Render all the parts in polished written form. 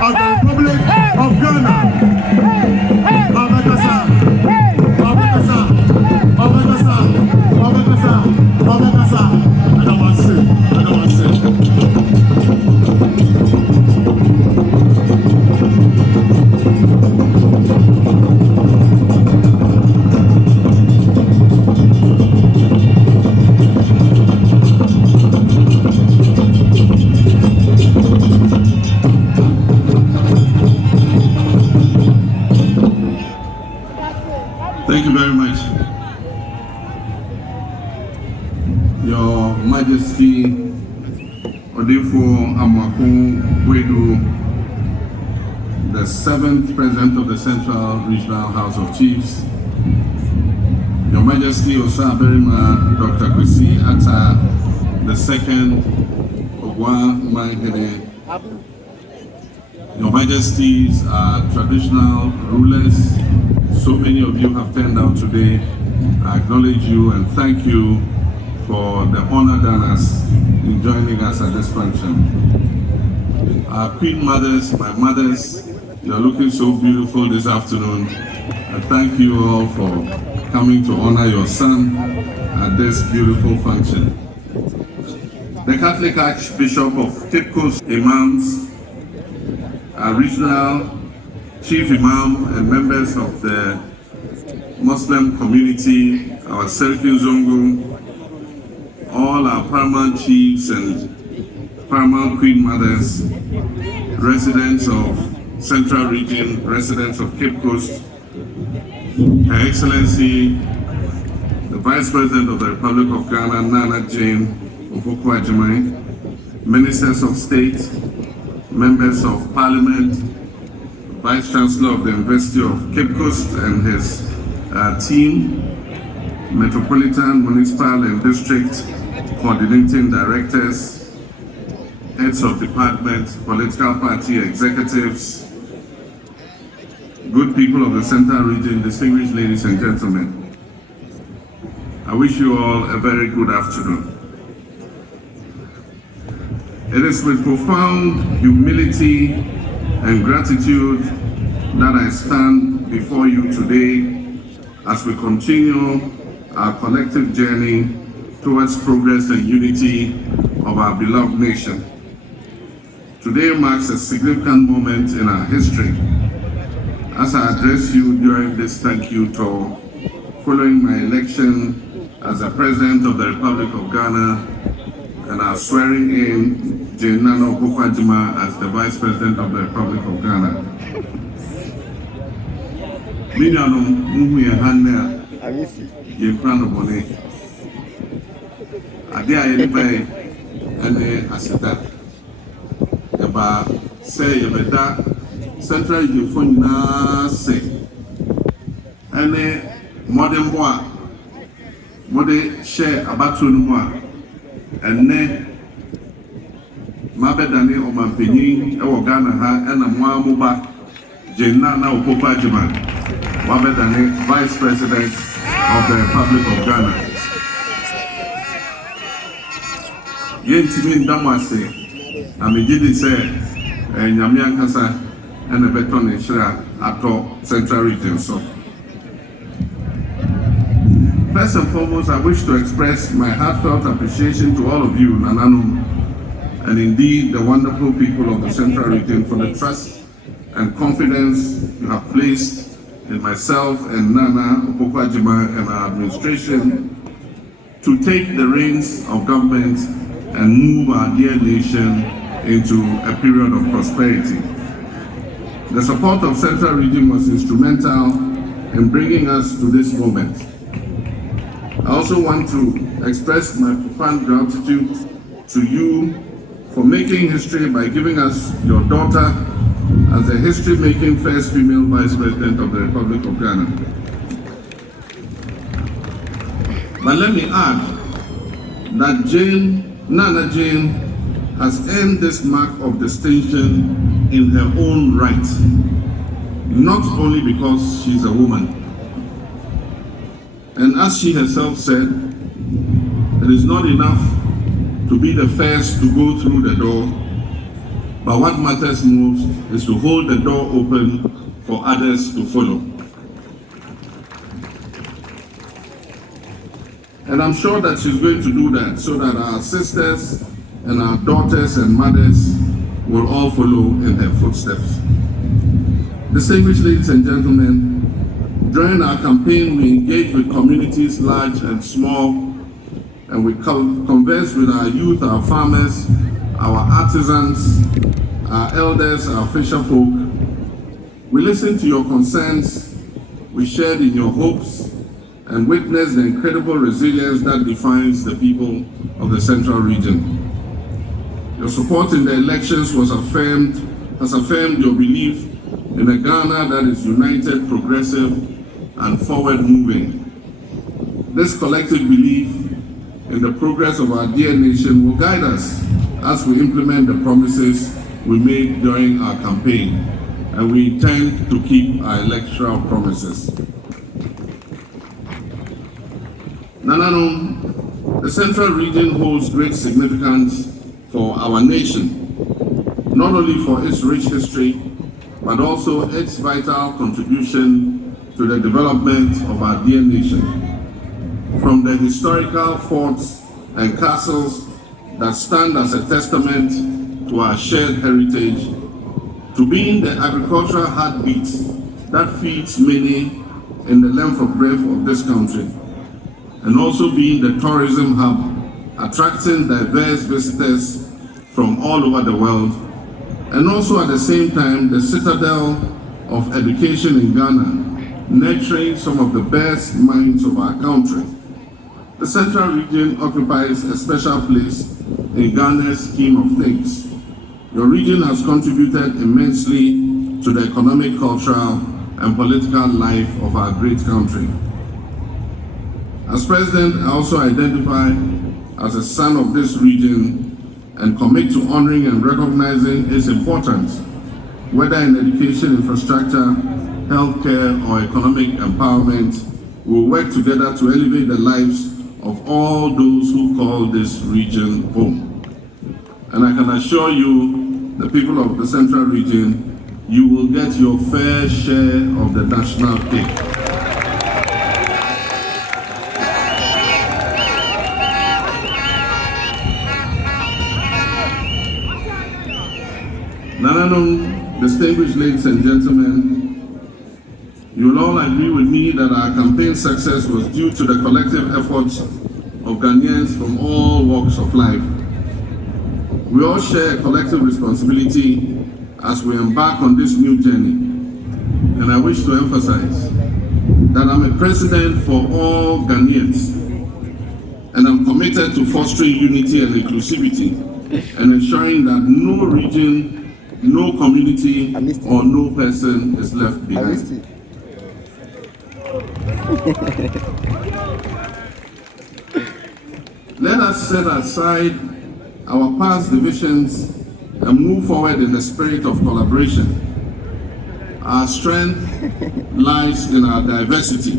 of the Republic of Ghana. Babakasa, Babakasa, Babakasa, Babakasa, Babakasa. I don't want to say. Thank you very much. Your Majesty Odefo Amaku Wedu, the 7th President of the Central Regional House of Chiefs, Your Majesty Osa Berima Dr. Kwesi Attah, the 2nd Ogwa Mangene, Your Majesties, traditional rulers, so many of you have turned out today. I acknowledge you and thank you for the honor done us in joining us at this function. Our Queen Mothers, my mothers, you are looking so beautiful this afternoon. I thank you all for coming to honor your son at this beautiful function. The Catholic Archbishop of Cape Coast Imams, our regional Chief Imam and members of the Muslim community, our Seriki Zongo, all our paramount chiefs and paramount queen mothers, residents of Central Region, residents of Cape Coast, Her Excellency, the Vice President of the Republic of Ghana, Naana Jane Opoku-Agyeman, Ministers of State, Members of Parliament, Vice Chancellor of the University of Cape Coast and his team, Metropolitan, Municipal and District Coordinating Directors, Heads of Departments, Political Party Executives, good people of the Central Region, distinguished ladies and gentlemen. I wish you all a very good afternoon. It is with profound humility and gratitude that I stand before you today as we continue our collective journey towards progress and unity of our beloved nation. Today marks a significant moment in our history. As I address you during this thank you tour, following my election as the President of the Republic of Ghana and our swearing in Naana Opoku-Agyeman as the Vice President of the Republic of Ghana. Minyano muhu ye hanne ye krano bone. Ade a ye bai ene aseda. Yeba say yebeda Central Region fo nyina se. Ene modern boa mode share abatu no mu a ene Mabedane Omampenyin ewo Ghana ha ena Moamuba Naana Opoku-Agyeman Mabedane Vice President of the Republic of Ghana. Yentimi ndamwase amejidi se nyame ankasa ena beto ne hira ato Central Region so. First and foremost, I wish to express my heartfelt appreciation to all of you, Nananum, and indeed the wonderful people of the Central Region for the trust and confidence you have placed in myself and Naana Opoku-Agyeman and our administration to take the reins of government and move our dear nation into a period of prosperity. The support of Central Region was instrumental in bringing us to this moment. I also want to express my profound gratitude to you for making history by giving us your daughter as the history-making first female Vice President of the Republic of Ghana. But let me add that Naana Jane has earned this mark of distinction in her own right, not only because she's a woman. And as she herself said, it is not enough to be the first to go through the door. but what matters most is to hold the door open for others to follow. And I'm sure that she's going to do that so that our sisters and our daughters and mothers will all follow in her footsteps. Distinguished ladies and gentlemen, during our campaign, we engage with communities large and small, and we converse with our youth, our farmers, our artisans, our elders, our fisher folk. We listen to your concerns, we shared in your hopes, and witnessed the incredible resilience that defines the people of the Central Region. Your support in the elections has affirmed your belief in a Ghana that is united, progressive, and forward-moving. This collective belief in the progress of our dear nation will guide us as we implement the promises we made during our campaign, and we intend to keep our electoral promises. Naana, the Central Region holds great significance for our nation, not only for its rich history, but also its vital contribution to the development of our dear nation. From the historical forts and castles that stand as a testament to our shared heritage, to being the agricultural heartbeat that feeds many in the length of breadth of this country, and also being the tourism hub, attracting diverse visitors from all over the world, and also at the same time the citadel of education in Ghana, nurturing some of the best minds of our country. The Central Region occupies a special place in Ghana's scheme of things. Your region has contributed immensely to the economic, cultural, and political life of our great country. As President, I also identify as a son of this region and commit to honoring and recognizing its importance, whether in education, infrastructure, healthcare, or economic empowerment. We'll work together to elevate the lives of all those who call this region home. And I can assure you, the people of the Central Region, you will get your fair share of the national cake. Naana, distinguished ladies and gentlemen, you will all agree with me that our campaign success was due to the collective efforts of Ghanaians from all walks of life. We all share a collective responsibility as we embark on this new journey. And I wish to emphasize that I'm a president for all Ghanaians, and I'm committed to fostering unity and inclusivity and ensuring that no region, no community, or no person is left behind. Let us set aside our past divisions and move forward in the spirit of collaboration. Our strength lies in our diversity,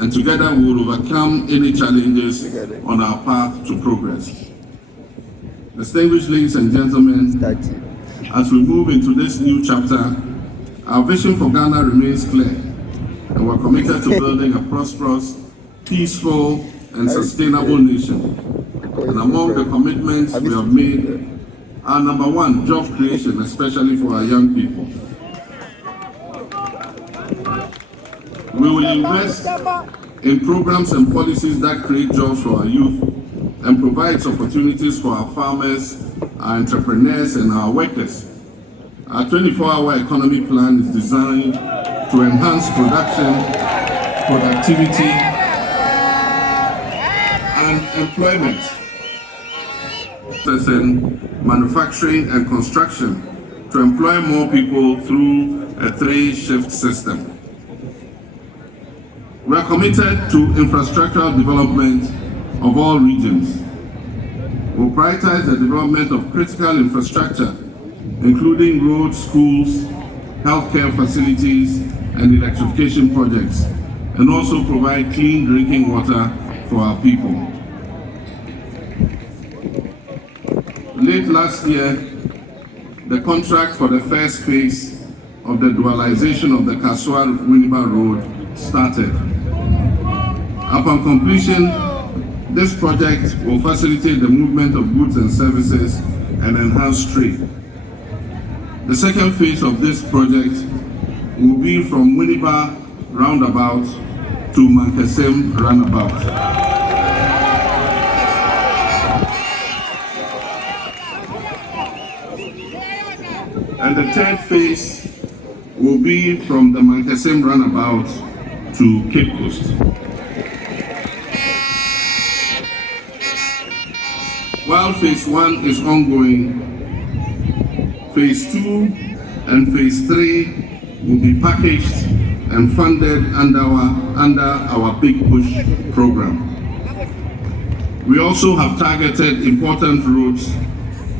and together we will overcome any challenges on our path to progress. Distinguished ladies and gentlemen, as we move into this new chapter, our vision for Ghana remains clear, and we're committed to building a prosperous, peaceful, and sustainable nation. And among the commitments we have made are number one, job creation, especially for our young people. We will invest in programs and policies that create jobs for our youth and provides opportunities for our farmers, our entrepreneurs, and our workers. Our 24-hour economy plan is designed to enhance production, productivity, and employment. In manufacturing and construction to employ more people through a 3-shift system. We are committed to infrastructural development of all regions. We'll prioritize the development of critical infrastructure, including roads, schools, healthcare facilities, and electrification projects, and also provide clean drinking water for our people. Late last year, the contract for the first phase of the dualization of the Kaswa-Winneba Road started. Upon completion, this project will facilitate the movement of goods and services and enhance trade. The second phase of this project will be from Winneba roundabout to Mankesem roundabout. And the third phase will be from the Mankesem roundabout to Cape Coast. While phase 1 is ongoing, phase 2 and phase 3 will be packaged and funded under our Big Push program. We also have targeted important roads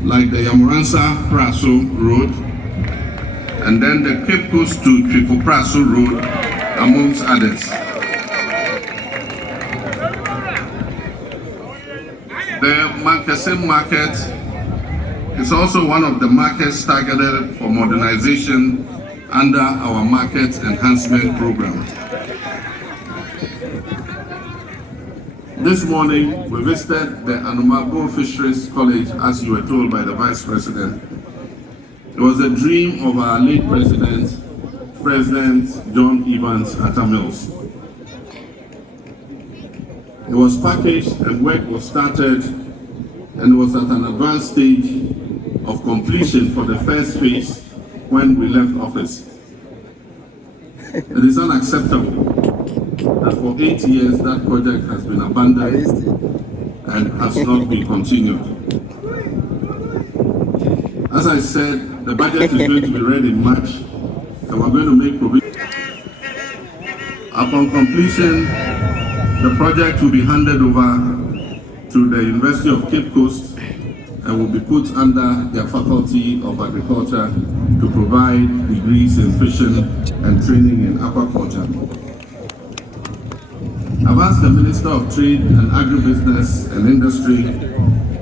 like the Yamuransa-Praso Road and then the Cape Coast to Tripo-Praso Road, amongst others. The Mankesem market is also one of the markets targeted for modernization under our market enhancement program. This morning, we visited the Anumabo Fisheries College, as you were told by the Vice President. It was a dream of our late President John Evans Attah Mills. It was packaged and work was started, and it was at an advanced stage of completion for the first phase when we left office. It is unacceptable that for 8 years that project has been abandoned and has not been continued. As I said, the budget is going to be ready in March, and we're going to make provision. Upon completion, the project will be handed over to the University of Cape Coast and will be put under their Faculty of Agriculture to provide degrees in fishing and training in aquaculture. I've asked the Minister of Trade and Agribusiness and Industry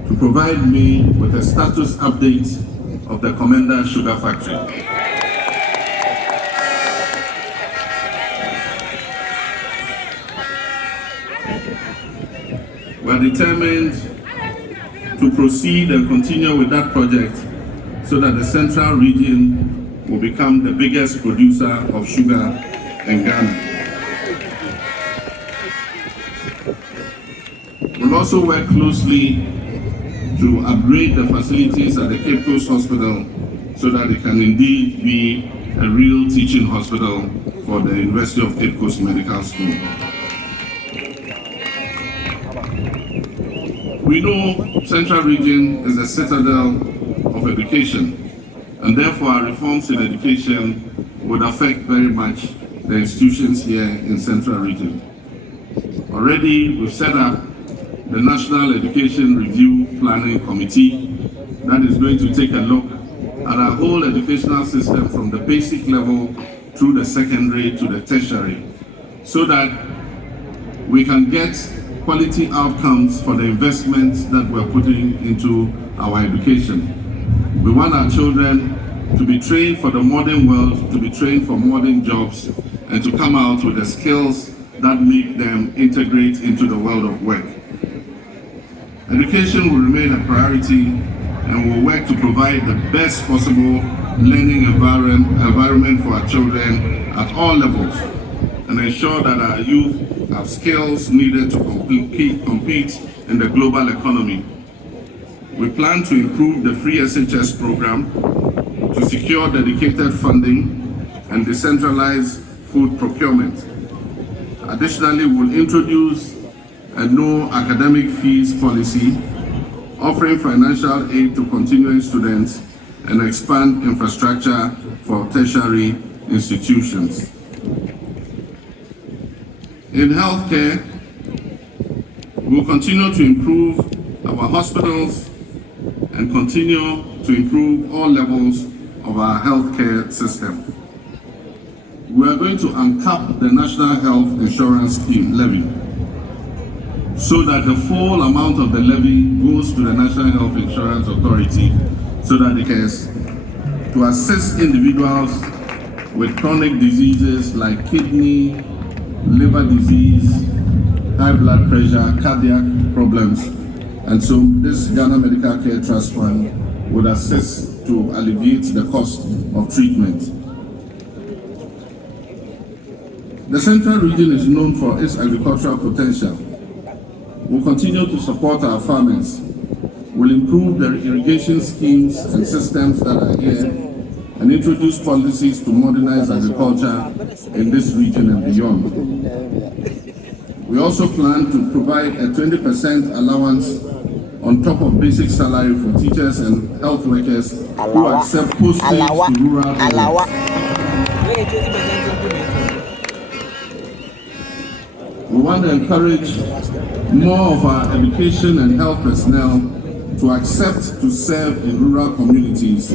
to provide me with a status update of the Commander Sugar Factory. We are determined to proceed and continue with that project so that the central region will become the biggest producer of sugar in Ghana. We'll also work closely to upgrade the facilities at the Cape Coast Hospital so that it can indeed be a real teaching hospital for the University of Cape Coast Medical School. We know Central Region is a citadel of education, and therefore our reforms in education would affect very much the institutions here in Central Region. Already we've set up the National Education Review Planning Committee that is going to take a look at our whole educational system from the basic level through the secondary to the tertiary, so that we can get quality outcomes for the investments that we're putting into our education. We want our children to be trained for the modern world, to be trained for modern jobs, and to come out with the skills that make them integrate into the world of work. Education will remain a priority, and we'll work to provide the best possible learning environment for our children at all levels, and ensure that our youth have skills needed to compete in the global economy. We plan to improve the free SHS program to secure dedicated funding and decentralize food procurement. Additionally, we'll introduce a no academic fees policy, offering financial aid to continuing students and expand infrastructure for tertiary institutions. In healthcare, we'll continue to improve our hospitals and continue to improve all levels of our healthcare system. We are going to uncap the National Health Insurance Scheme levy so that the full amount of the levy goes to the National Health Insurance Authority so that it cares. to assist individuals with chronic diseases like kidney, liver disease, high blood pressure, cardiac problems. And so this Ghana Medical Care Trust Fund would assist to alleviate the cost of treatment. The Central Region is known for its agricultural potential. We'll continue to support our farmers. We'll improve the irrigation schemes and systems that are here and introduce policies to modernize agriculture in this region and beyond. We also plan to provide a 20% allowance on top of basic salary for teachers and health workers who accept postings to rural areas. We want to encourage more of our education and health personnel to accept to serve in rural communities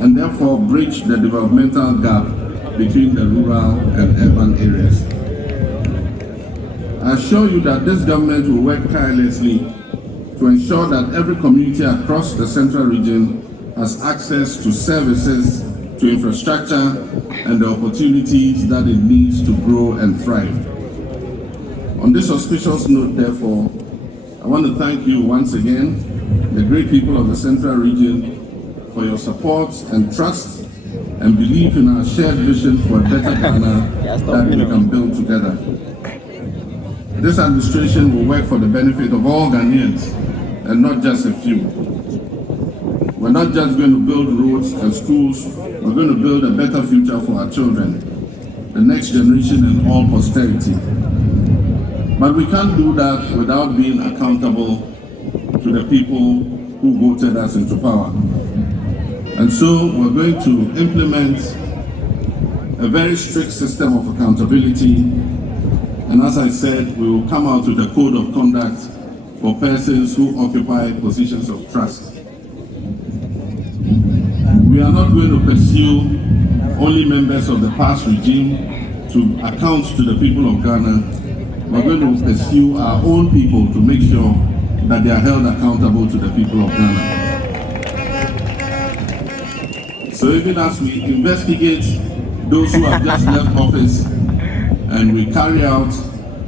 and therefore bridge the developmental gap between the rural and urban areas. I assure you that this government will work tirelessly to ensure that every community across the Central Region has access to services, to infrastructure, and the opportunities that it needs to grow and thrive. On this auspicious note, therefore, I want to thank you once again, the great people of the Central Region, for your support and trust and belief in our shared vision for a better Ghana that we can build together. This administration will work for the benefit of all Ghanaians and not just a few. We're not just going to build roads and schools, we're going to build a better future for our children, the next generation and all posterity. But we can't do that without being accountable to the people who voted us into power. And so we're going to implement a very strict system of accountability. And as I said, we will come out with a code of conduct for persons who occupy positions of trust. We are not going to pursue only members of the past regime to account to the people of Ghana. We're going to pursue our own people to make sure that they are held accountable to the people of Ghana. So even as we investigate those who have just left office and we carry out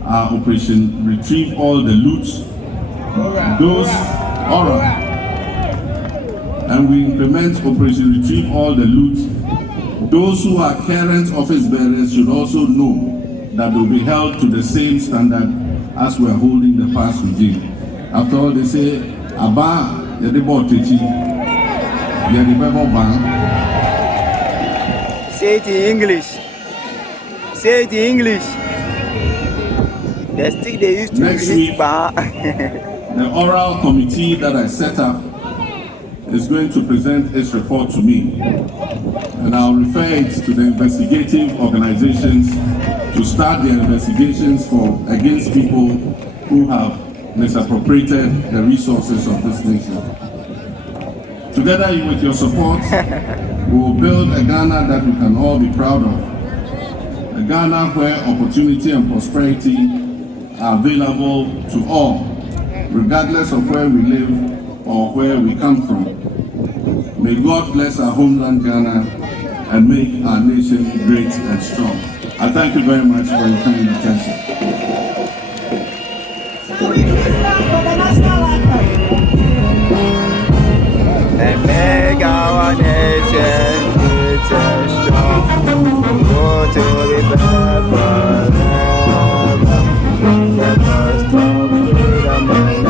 our operation, retrieve all the loot, and we implement operation, retrieve all the loot, those who are current office bearers should also know that they will be held to the same standard as we are holding the past regime. After all, they say, Aba, Yadebo Techi, Yadebo Bang. Say it in English. Say it in English. The stick they used to Next week, the oral committee that I set up is going to present its report to me. And I'll refer it to the investigative organizations to start their investigations against people who have misappropriated the resources of this nation. Together with your support, we will build a Ghana that we can all be proud of. A Ghana where opportunity and prosperity are available to all, regardless of where we live or where we come from. May God bless our homeland Ghana and make our nation great and strong. I thank you very much for your kind attention. And make our nation great and strong. Go to the bed forever. The most of freedom and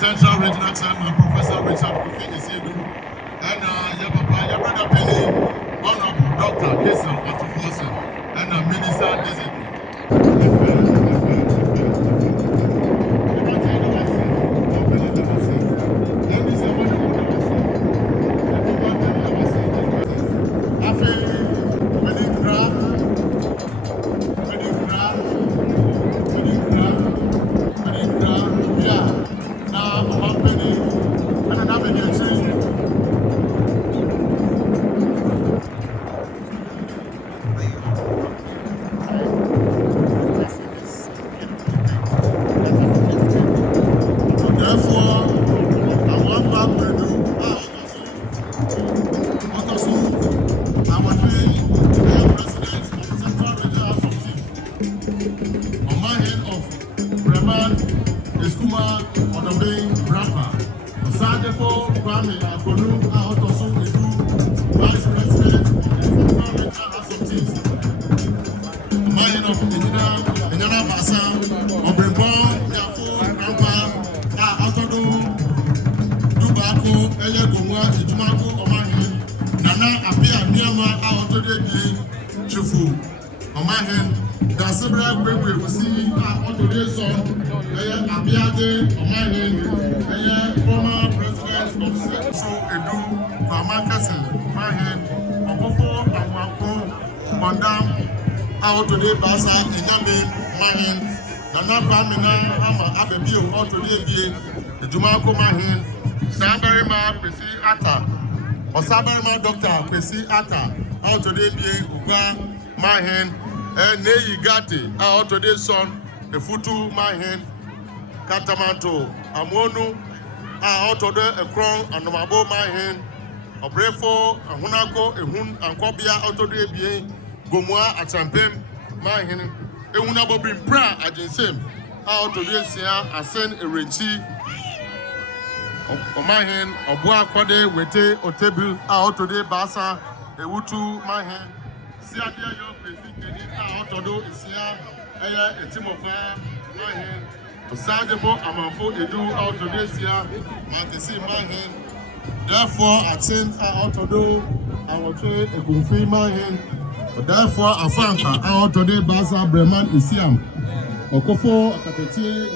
Central Regional Chairman Professor Richard Kofi Isiedu and your papa, your brother Penny, Honorable Dr. Jason Atufosa and Minister Designate. Ejuma on the main rapper. Osajefo Kwame Akonu Aotoso Edu, Vice President of the Federal Regional House of Chiefs. Mayan of Enjina Basa, Obrembon, Yafo, Grandpa, Autodo, Dubako, Eye Gomwa, Ejumako, Omahin, Nana Apia Niama Autode, Chufu, Omahin, Dasebra Bebe, see Autode son, Eye Abiade, Omahin, Eye former president of Central Edu, Kwamakase, Omahin, Okofo, Amwako, Mondam, Autode Basa, Enyame, Mahin, Nana Bamina, Mahama, Abebio, Autode, Ejumako Mahin, Sabarima, Pesi Attah, Osabarima Doctor, Pesi Attah, Autode Uba, Mahin, Neyi Gati, Autode Son, Efutu Mahin, Katamanto, Amonu, Autode Ekron, Anomabo Mahin, Obrefo, Ahunako, Ehun, Ankobia, Autode Gomwa, Atampem, Mahin, Ehunabo Bimpra, Ajinsem, Autode Sia, Asen Erenchi, Omahin, Obua Kwade, Wete, Otebu, Autode Basa, Ewutu, Mahin, Siadia Yo, Pesi, Autodo, Isia, Eya, Etimofa, Mahin, Osajefo, Amanfo, Edu, Autode Sia, Makesi, Mahin. Therefore, I think Autodo, I will trade a Gunfi, Mahin. Therefore, Afanka, Autode Basa, Breman, Isiam, Okofo, Akapeti,